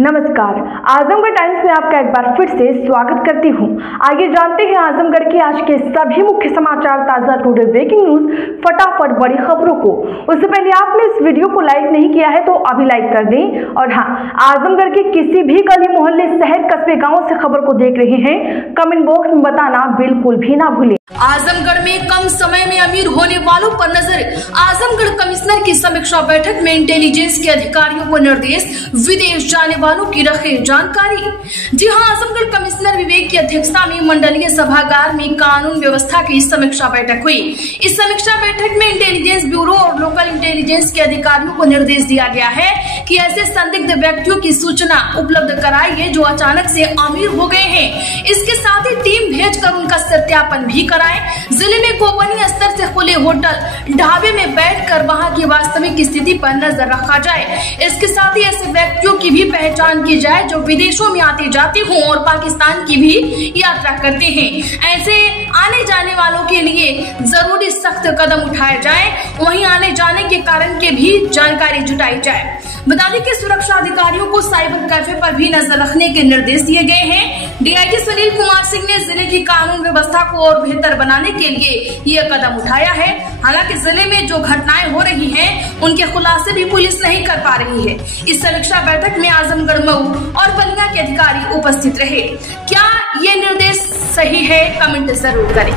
नमस्कार, आजमगढ़ टाइम्स में आपका एक बार फिर से स्वागत करती हूं। आइए जानते हैं आजमगढ़ के आज के सभी मुख्य समाचार, ताजा टुडे ब्रेकिंग न्यूज, फटाफट बड़ी खबरों को। उससे पहले आपने इस वीडियो को लाइक नहीं किया है तो अभी लाइक कर दें। और हाँ, आजमगढ़ के किसी भी गली मोहल्ले, शहर, कस्बे, गाँव से खबर को देख रहे हैं, कमेंट बॉक्स में बताना बिल्कुल भी ना भूलें। आजमगढ़ में कम समय में अमीर होने वालों पर नजर। आजमगढ़ कमिश्नर की समीक्षा बैठक में इंटेलिजेंस के अधिकारियों को निर्देश, विदेश जाने वालों की रखे जानकारी। जी हां, आजमगढ़ कमिश्नर विवेक की अध्यक्षता में मंडलीय सभागार में कानून व्यवस्था की समीक्षा बैठक हुई। इस समीक्षा बैठक में इंटेलिजेंस ब्यूरो और लोकल इंटेलिजेंस के अधिकारियों को निर्देश दिया गया है कि ऐसे संदिग्ध व्यक्तियों की सूचना उपलब्ध कराइए जो अचानक से अमीर हो गए हैं। इसके साथ ही टीम भेजकर उनका सत्यापन भी कराएं। जिले में गोपनीय स्तर से खुले होटल, ढाबे में बैठकर वहां की वास्तविक स्थिति पर नजर रखा जाए। इसके साथ ही ऐसे व्यक्तियों की भी पहचान की जाए जो विदेशों में आते जाते हों और पाकिस्तान की भी यात्रा करते हैं। ऐसे आने जाने वालों के लिए जरूरी सख्त कदम उठाए जाए, वहीं आने जाने के कारण की भी जानकारी जुटाई जाए। बता दें कि सुरक्षा अधिकारियों को साइबर कैफे पर भी नजर रखने के निर्देश दिए गए हैं। डीआईजी सुनील कुमार सिंह ने जिले की कानून व्यवस्था को और बेहतर बनाने के लिए ये कदम उठाया है। हालांकि जिले में जो घटनाएं हो रही हैं, उनके खुलासे भी पुलिस नहीं कर पा रही है। इस समीक्षा बैठक में आजमगढ़, मऊ और बलिया के अधिकारी उपस्थित रहे। क्या ये निर्देश सही है? कमेंट जरूर करें।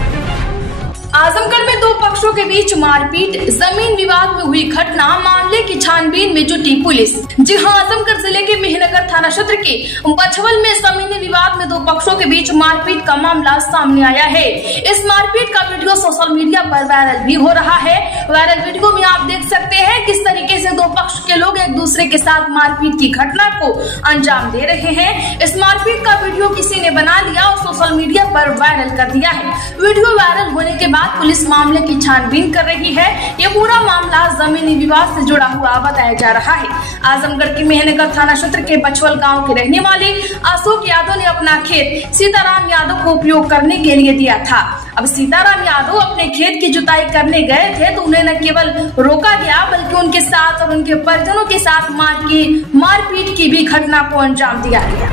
आजमगढ़ में दो पक्षों के बीच मारपीट, जमीन विवाद में हुई घटना, मामले की छानबीन में जुटी पुलिस। जी हां, आजमगढ़ जिले के मेहनगर थाना क्षेत्र के बछवल में जमीनी विवाद में दो पक्षों के बीच मारपीट का मामला सामने आया है। इस मारपीट का वीडियो सोशल मीडिया पर वायरल भी हो रहा है। वायरल वीडियो में आप देख सकते हैं किस तरीके से दो पक्ष के लोग एक दूसरे के साथ मारपीट की घटना को अंजाम दे रहे हैं। इस मारपीट का वीडियो किसी ने बना लिया और सोशल मीडिया पर वायरल कर दिया है। वीडियो वायरल होने के बाद पुलिस मामले की छानबीन कर रही है। ये पूरा मामला जमीनी विवाद से जुड़ा हुआ बताया जा रहा है। आजमगढ़ के मेहनगर थाना क्षेत्र के बछवल गांव के रहने वाले अशोक यादव ने अपना खेत सीताराम यादव को उपयोग करने के लिए दिया था। अब सीताराम यादव अपने खेत की जुताई करने गए थे तो उन्हें न केवल रोका गया बल्कि उनके साथ और उनके परिजनों के साथ मारपीट की भी घटना को अंजाम दिया गया।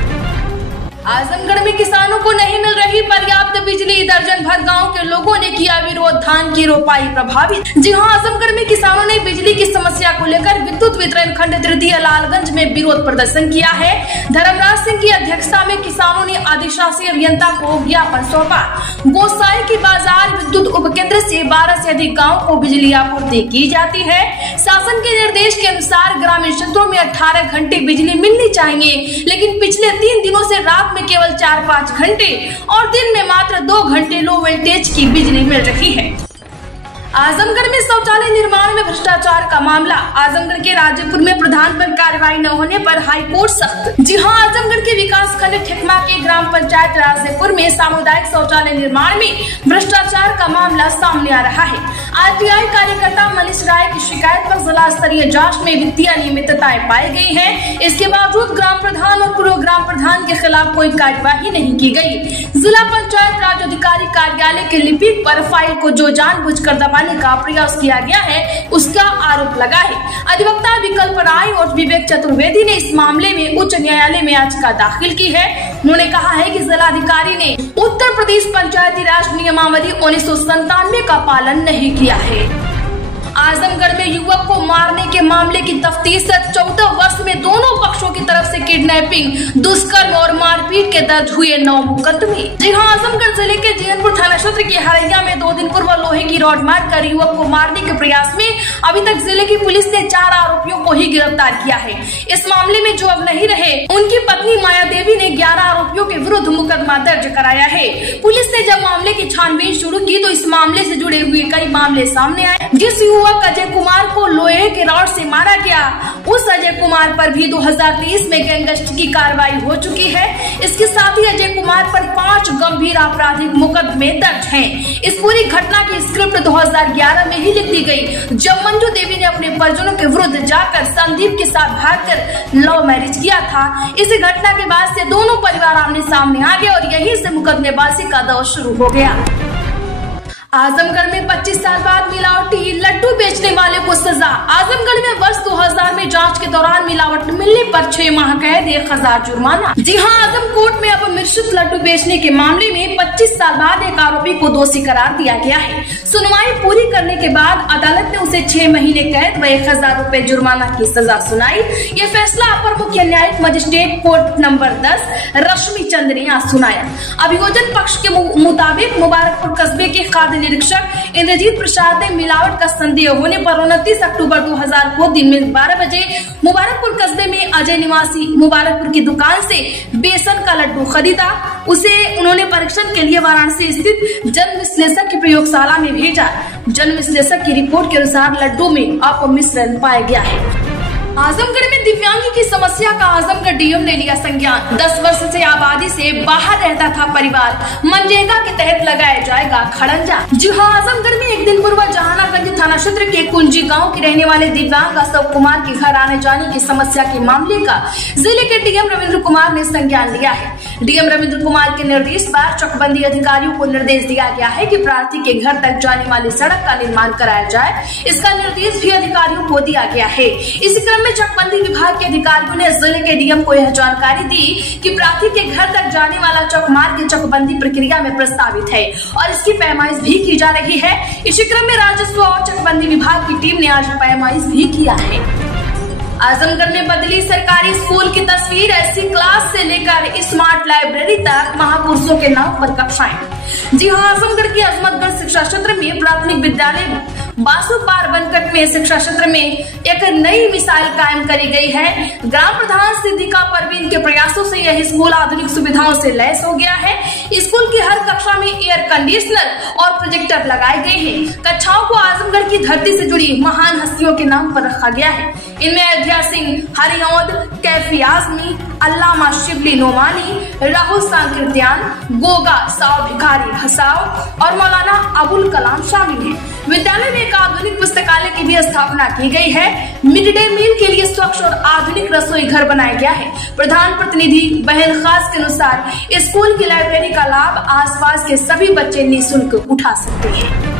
आजमगढ़ में किसानों को नहीं मिल रही पर्याप्त बिजली, दर्जन भर गांव के लोगों ने किया विरोध, धान की रोपाई प्रभावित। जी हां, आजमगढ़ में किसानों ने बिजली की समस्या को लेकर विद्युत वितरण खंड तृतीय लालगंज में विरोध प्रदर्शन किया है। धर्मराज सिंह की अध्यक्षता में किसानों ने अधिशासी अभियंता को ज्ञापन सौंपा। गोसाई की बाजार विद्युत उपकेंद्र से 12 से अधिक गाँव को बिजली आपूर्ति की जाती है। शासन के निर्देश के अनुसार ग्रामीण क्षेत्रों में 18 घंटे बिजली मिलनी चाहिए, लेकिन पिछले 3 दिनों से रात में केवल 4-5 घंटे और दिन में मात्र 2 घंटे लो वोल्टेज की बिजली मिल रही है। आजमगढ़ में शौचालय निर्माण में भ्रष्टाचार का मामला। आजमगढ़ के राजेपुर में प्रधान पर कार्रवाई न होने पर हाई कोर्ट सख्त। जी हां, आजमगढ़ के विकास खंड ठेकमा के ग्राम पंचायत राजेपुर में सामुदायिक शौचालय निर्माण में भ्रष्टाचार का मामला सामने आ रहा है। आरटीआई कार्यकर्ता मनीष राय की शिकायत पर जिला स्तरीय जांच में वित्तीय अनियमितताएं पाई गई हैं। इसके बावजूद ग्राम प्रधान और पूर्व ग्राम प्रधान के खिलाफ कोई कार्यवाही नहीं की गई। जिला पंचायत राज अधिकारी कार्यालय के लिपिक पर फाइल को जो जानबूझकर दबाने का प्रयास किया गया है, उसका आरोप लगा है। अधिवक्ता विकल्प राय और विवेक चतुर्वेदी ने इस मामले में उच्च न्यायालय में याचिका दाखिल की है। उन्होंने कहा है कि जिलाधिकारी ने उत्तर प्रदेश पंचायती राज नियमावली 1997 का पालन नहीं किया है। आजमगढ़ में युवक को मारने के मामले की तफ्तीश। 14 वर्ष में दोनों पक्षों की तरफ से किडनैपिंग, दुष्कर्म और मारपीट के दर्ज हुए 9 मुकदमे। जी हां, आजमगढ़ जिले के जीनपुर थाना क्षेत्र के हरैया में 2 दिन पूर्व लोहे की रॉड मारकर युवक को मारने के प्रयास में अभी तक जिले की पुलिस ने 4 आरोपियों को ही गिरफ्तार किया है। इस मामले में जो अब नहीं रहे, उनकी पत्नी माया देवी ने 11 आरोपियों के विरुद्ध मुकदमा दर्ज कराया है। पुलिस ने जब मामले की छानबीन शुरू की तो इस मामले से जुड़े हुए कई मामले सामने आए। जिस युवक अजय कुमार को लोहे के रॉड से मारा गया, उस अजय कुमार पर भी 2023 में गैंगस्टर की कार्रवाई हो चुकी है। इसके साथ ही अजय कुमार पर 5 गंभीर आपराधिक मुकदमे दर्ज हैं। इस पूरी घटना की स्क्रिप्ट 2011 में ही लिख दी गई, जब मंजू देवी ने अपने परिजनों के विरुद्ध जाकर संदीप के साथ भागकर लव मैरिज किया था। इसी घटना के बाद से दोनों परिवार आमने सामने आ गए और यहीं से मुकदमेबाजी का दौर शुरू हो गया। आजमगढ़ में 25 साल बाद मिलावटी लड्डू बेचने वाले को सजा। आजमगढ़ में वर्ष 2000 में जांच के दौरान मिलावट मिलने पर 6 माह कैद 1000 जुर्माना। जी हां, आजम कोर्ट में अब मिश्रित लड्डू बेचने के मामले में 25 साल बाद एक आरोपी को दोषी करार दिया गया है। सुनवाई पूरी करने के बाद अदालत ने उसे 6 महीने कैद व 1000 रुपए जुर्माना की सजा सुनाई। ये फैसला अपर मुख्य न्यायिक मजिस्ट्रेट कोर्ट नंबर 10 रश्मि चंद ने आज सुनाया। अभियोजन पक्ष के मुताबिक मुबारकपुर कस्बे के खाद्य निरीक्षक इंद्रजीत प्रसाद ने मिलावट का संदेह होने पर 29 अक्टूबर 2000 को दिन में 12 बजे मुबारकपुर कस्बे में अजय निवासी मुबारकपुर की दुकान से बेसन का लड्डू खरीदा। उसे उन्होंने परीक्षण के लिए वाराणसी स्थित जन विश्लेषक की प्रयोगशाला में भेजा। जन विश्लेषक की रिपोर्ट के अनुसार लड्डू में अपमिश्रण पाया गया है। आजमगढ़ में दिव्यांगी की समस्या का आजमगढ़ डीएम ने लिया संज्ञान। 10 वर्ष से आबादी से बाहर रहता था परिवार, मनरेगा के तहत लगाया जाएगा खड़ंजा। जी हां, आजमगढ़ में एक दिन पूर्व जहानागंज थाना क्षेत्र के कुंजी गांव के रहने वाले दिव्यांग अशोक कुमार के घर आने जाने की समस्या के मामले का जिले के डीएम रविंद्र कुमार ने संज्ञान लिया है। डीएम रविंद्र कुमार के निर्देश पर चकबंदी अधिकारियों को निर्देश दिया गया है कि प्रार्थी के घर तक जाने वाली सड़क का निर्माण कराया जाए। इसका निर्देश भी अधिकारियों को दिया गया है। इसी क्रम में चकबंदी विभाग के अधिकारियों ने जिले के डीएम को यह जानकारी दी कि प्रार्थी के घर तक जाने वाला चौक मार्ग चकबंदी प्रक्रिया में प्रस्तावित है और इसकी पैमाइश भी की जा रही है। इसी क्रम में राजस्व और चकबंदी विभाग की टीम ने आज पैमाइश भी किया है। आजमगढ़ में बदली सरकारी स्कूल की तस्वीर। ऐसी क्लास से लेकर स्मार्ट लाइब्रेरी तक महापुरुषों के नाम पर कक्षाएं। जी हां, आजमगढ़ के अजमतगढ़ शिक्षा क्षेत्र में प्राथमिक विद्यालय बासु पार बनकट में शिक्षा क्षेत्र में एक नई मिसाल कायम करी गई है। ग्राम प्रधान सिद्दीका परवीन के प्रयासों से यह स्कूल आधुनिक सुविधाओं से लैस हो गया है। स्कूल की हर कक्षा में एयर कंडीशनर और प्रोजेक्टर लगाए गए हैं। कक्षाओं को आजमगढ़ की धरती से जुड़ी महान हस्तियों के नाम पर रखा गया है। इनमें अयोध्या सिंह, हरिऔध, कैफी आजमी, अल्लामा शिबली नोमानी, राहुल सांकीर्तियान, गोगा साव भिखारी भसाव और मौलाना अबुल कलाम शामिल हैं। विद्यालय में एक आधुनिक पुस्तकालय की भी स्थापना की गई है। मिड डे मील के लिए स्वच्छ और आधुनिक रसोई घर बनाया गया है। प्रधान प्रतिनिधि बहन खास के अनुसार स्कूल की लाइब्रेरी का लाभ आसपास के सभी बच्चे निःशुल्क उठा सकते हैं।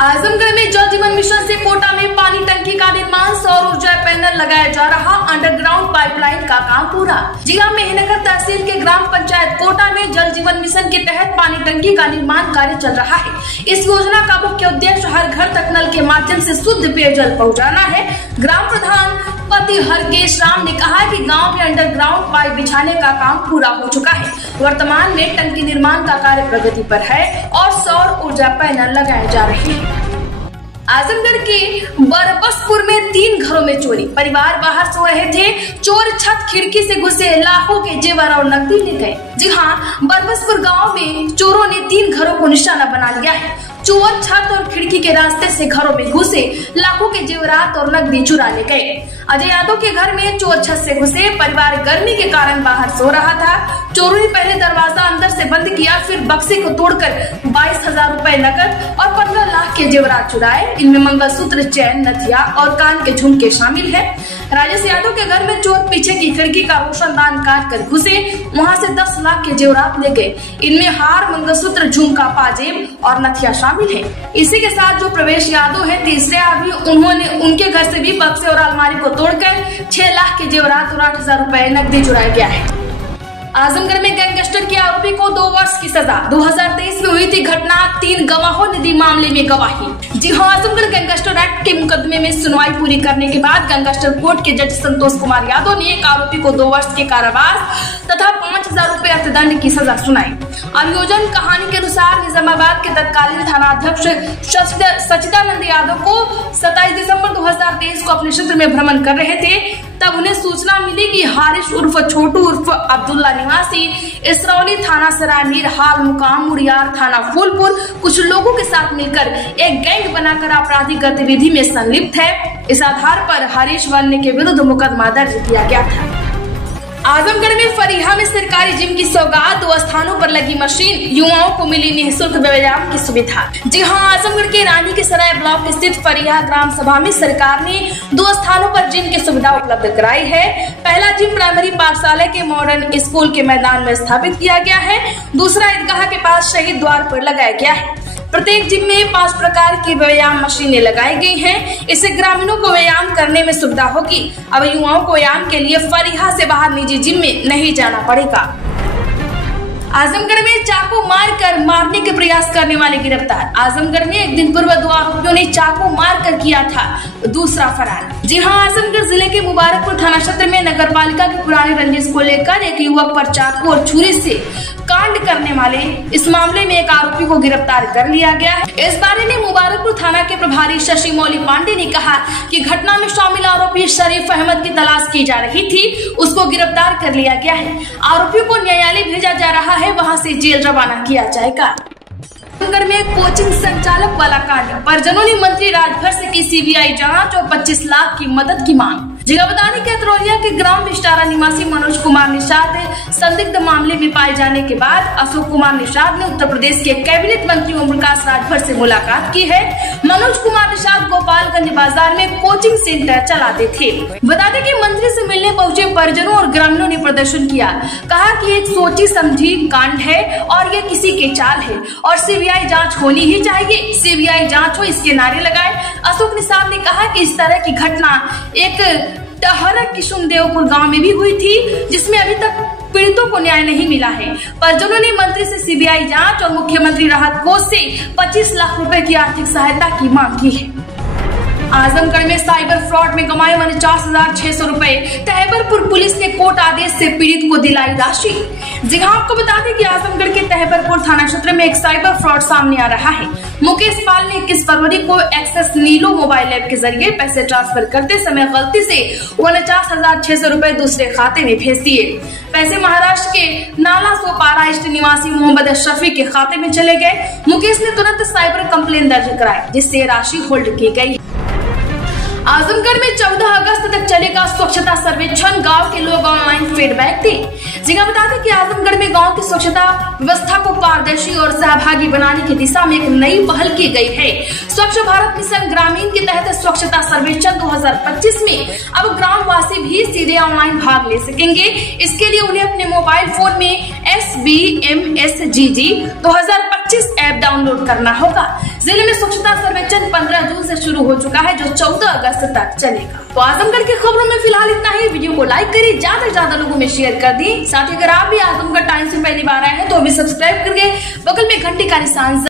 आजमगढ़ में जल जीवन मिशन से कोटा में पानी टंकी का निर्माण, सौर ऊर्जा पैनल लगाया जा रहा, अंडरग्राउंड पाइपलाइन का काम पूरा। जी हां, मेहनगर तहसील के ग्राम पंचायत कोटा में जल जीवन मिशन के तहत पानी टंकी का निर्माण कार्य चल रहा है। इस योजना का मुख्य उद्देश्य हर घर तक नल के माध्यम से शुद्ध पेयजल पहुँचाना है। ग्राम प्रधान पति हरकेश राम ने कहा कि गांव में अंडरग्राउंड पाइप बिछाने का काम पूरा हो चुका है। वर्तमान में टंकी निर्माण का कार्य प्रगति पर है और सौर ऊर्जा पैनल लगाए जा रहे हैं। आजमगढ़ के बरबसपुर में 3 घरों में चोरी। परिवार बाहर सो रहे थे, चोर छत खिड़की से घुसे, लाखों के जेवर और नकदी ले गए। जी हां, बरबसपुर गांव में चोरों ने 3 घरों को निशाना बना लिया है। चोर छत और खिड़की के रास्ते से घरों में घुसे, लाखों के जेवरात और नकदी चुरा ले गए। अजय यादव के घर में चोर छत से घुसे। परिवार गर्मी के कारण बाहर सो रहा था। चोरों ने पहले दरवाजा अंदर से बंद किया, फिर बक्से को तोड़कर 22,000 रुपए नकद और 15 लाख के जेवरात चुराए। इनमें मंगलसूत्र, चैन, नथिया और कान के झुमके शामिल है। राजेश यादव के घर में चोर पीछे की खिड़की का रोशनदान काट कर घुसे, वहां से 10 लाख के जेवरात ले गए। इनमें हार, मंगलसूत्र, झुमका, पाजेब और नथिया शामिल है। इसी के साथ जो प्रवेश यादव है तीसरे आदमी, उन्होंने उनके घर से भी बक्से और अलमारी को तोड़कर 6 लाख के जेवरात और 8,000 रुपए नकदी चुराया गया है। आजमगढ़ में गैंगस्टर के आरोपी को 2 वर्ष की सजा। 2023 में हुई थी घटना, 3 गवाहों ने दी मामले में गवाही। जी हां, आजमगढ़ गैंगस्टर एक्ट के मुकदमे में सुनवाई पूरी करने के बाद गैंगस्टर कोर्ट के जज संतोष कुमार यादव ने एक आरोपी को 2 वर्ष के कारावास तथा 5,000 रुपए अर्थदंड की सजा सुनाई। अभियोजन कहानी के अनुसार निजामाबाद के तत्कालीन थाना अध्यक्ष सचिदानंद यादव को 27 दिसंबर 2023 को अपने क्षेत्र में भ्रमण कर रहे थे, तब उन्हें सूचना मिली कि हारिश उर्फ छोटू उर्फ अब्दुल्ला निवासी इसरौली थाना सरायमीर हाल मुकाम मुड़ियार थाना फूलपुर कुछ लोगों के साथ मिलकर एक गैंग बनाकर आपराधिक गतिविधि में संलिप्त है। इस आधार पर हरीश वन्य के विरुद्ध मुकदमा दर्ज किया गया था। आजमगढ़ में फरीहा में सरकारी जिम की सौगात, 2 स्थानों पर लगी मशीन, युवाओं को मिली निःशुल्क व्यायाम की सुविधा। जी हां, आजमगढ़ के रानी के सराय ब्लॉक स्थित फरीहा ग्राम सभा में सरकार ने 2 स्थानों पर जिम की सुविधा उपलब्ध कराई है। पहला जिम प्राइमरी पाठशाला के मॉडर्न स्कूल के मैदान में स्थापित किया गया है। दूसरा ईदगाह के पास शहीद द्वार पर लगाया गया है। प्रत्येक जिम में 5 प्रकार की व्यायाम मशीनें लगाई गई हैं। इससे ग्रामीणों को व्यायाम करने में सुविधा होगी। अब युवाओं को व्यायाम के लिए फरीहा से बाहर निजी जिम में नहीं जाना पड़ेगा। आजमगढ़ में चाकू मारकर मारने के प्रयास करने वाले गिरफ्तार। आजमगढ़ में एक दिन पूर्व 2 आरोपियों ने चाकू मारकर किया था दूसरा फरार। जी हां, आजमगढ़ जिले के मुबारकपुर थाना क्षेत्र में नगर पालिका की पुरानी रंजिश को लेकर एक युवक पर चाकू और छुरी से कांड करने वाले इस मामले में एक आरोपी को गिरफ्तार कर लिया गया है। इस बारे में मुबारकपुर थाना के प्रभारी शशि मौली पांडे ने कहा कि घटना में शामिल आरोपी शरीफ अहमद की तलाश की जा रही थी, उसको गिरफ्तार कर लिया गया है। आरोपियों को न्यायालय भेजा जा रहा है, वहां से जेल रवाना किया जाएगा। आजमगढ़ में कोचिंग संचालक वाला कांड, परिजनों ने मंत्री राजभर से की सीबीआई जांच और 25 लाख की मदद की मांग। जगह बताने के अतरौलिया के ग्राम विस्तारा निवासी मनोज कुमार निषाद संदिग्ध मामले में पाए जाने के बाद अशोक कुमार निषाद ने उत्तर प्रदेश के कैबिनेट मंत्री ओम प्रकाश राजभर से मुलाकात की है। मनोज कुमार निषाद गोपालगंज बाजार में कोचिंग सेंटर चलाते थे। बता दें कि मंत्री से मिलने पहुंचे परिजनों और ग्रामीणों ने प्रदर्शन किया, कहा कि एक सोची समझी कांड है और ये किसी के चाल है और सीबीआई जांच होनी ही चाहिए, सीबीआई जांच हो, इसके नारे लगाए। अशोक निषाद ने कहा कि इस तरह की घटना एक टहरा किशुनदेवपुर गांव में भी हुई थी, जिसमें अभी तक पीड़ितों को न्याय नहीं मिला है। परिजनों ने मंत्री से सीबीआई जांच और मुख्यमंत्री राहत कोष से 25 लाख रुपए की आर्थिक सहायता की मांग की है। आजमगढ़ में साइबर फ्रॉड में कमाए 49,600 रुपए। तहबरपुर पुलिस ने कोर्ट आदेश से पीड़ित को दिलाई राशि। जी हां, आपको बता दें कि आजमगढ़ के तहबरपुर थाना क्षेत्र में एक साइबर फ्रॉड सामने आ रहा है। मुकेश पाल ने 21 फरवरी को एक्सेस नीलो मोबाइल ऐप के जरिए पैसे ट्रांसफर करते समय गलती से 49,600 रुपए दूसरे खाते में भेज दिए। पैसे महाराष्ट्र के नाला सोपारा स्टेट निवासी मोहम्मद शफी के खाते में चले गए। मुकेश ने तुरंत साइबर कंप्लेन दर्ज कराई, जिससे राशि होल्ड की गई। आजमगढ़ में 14 अगस्त तक चलेगा स्वच्छता सर्वेक्षण, गांव के लोग ऑनलाइन फीडबैक दें। जगह बता दें कि आजमगढ़ में गांव की स्वच्छता व्यवस्था को पारदर्शी और सहभागी बनाने की दिशा में एक नई पहल की गई है। स्वच्छ भारत मिशन ग्रामीण के तहत स्वच्छता सर्वेक्षण 2025 में अब ग्रामवासी भी सीधे ऑनलाइन भाग ले सकेंगे। इसके लिए उन्हें अपने मोबाइल फोन में SBMSGG 2025 ऐप डाउनलोड करना होगा। जिले में स्वच्छता सर्वेक्षण 15 जून से शुरू हो चुका है, जो 14 अगस्त तक चलेगा। तो आजमगढ़ की खबरों में फिलहाल इतना ही। वीडियो को लाइक करिए, ज्यादा से ज्यादा लोगों में शेयर कर दी। साथ ही अगर आप भी आजमगढ़ टाइम्स में पहली बार आए हैं तो अभी सब्सक्राइब करके बगल में घंटी का निशान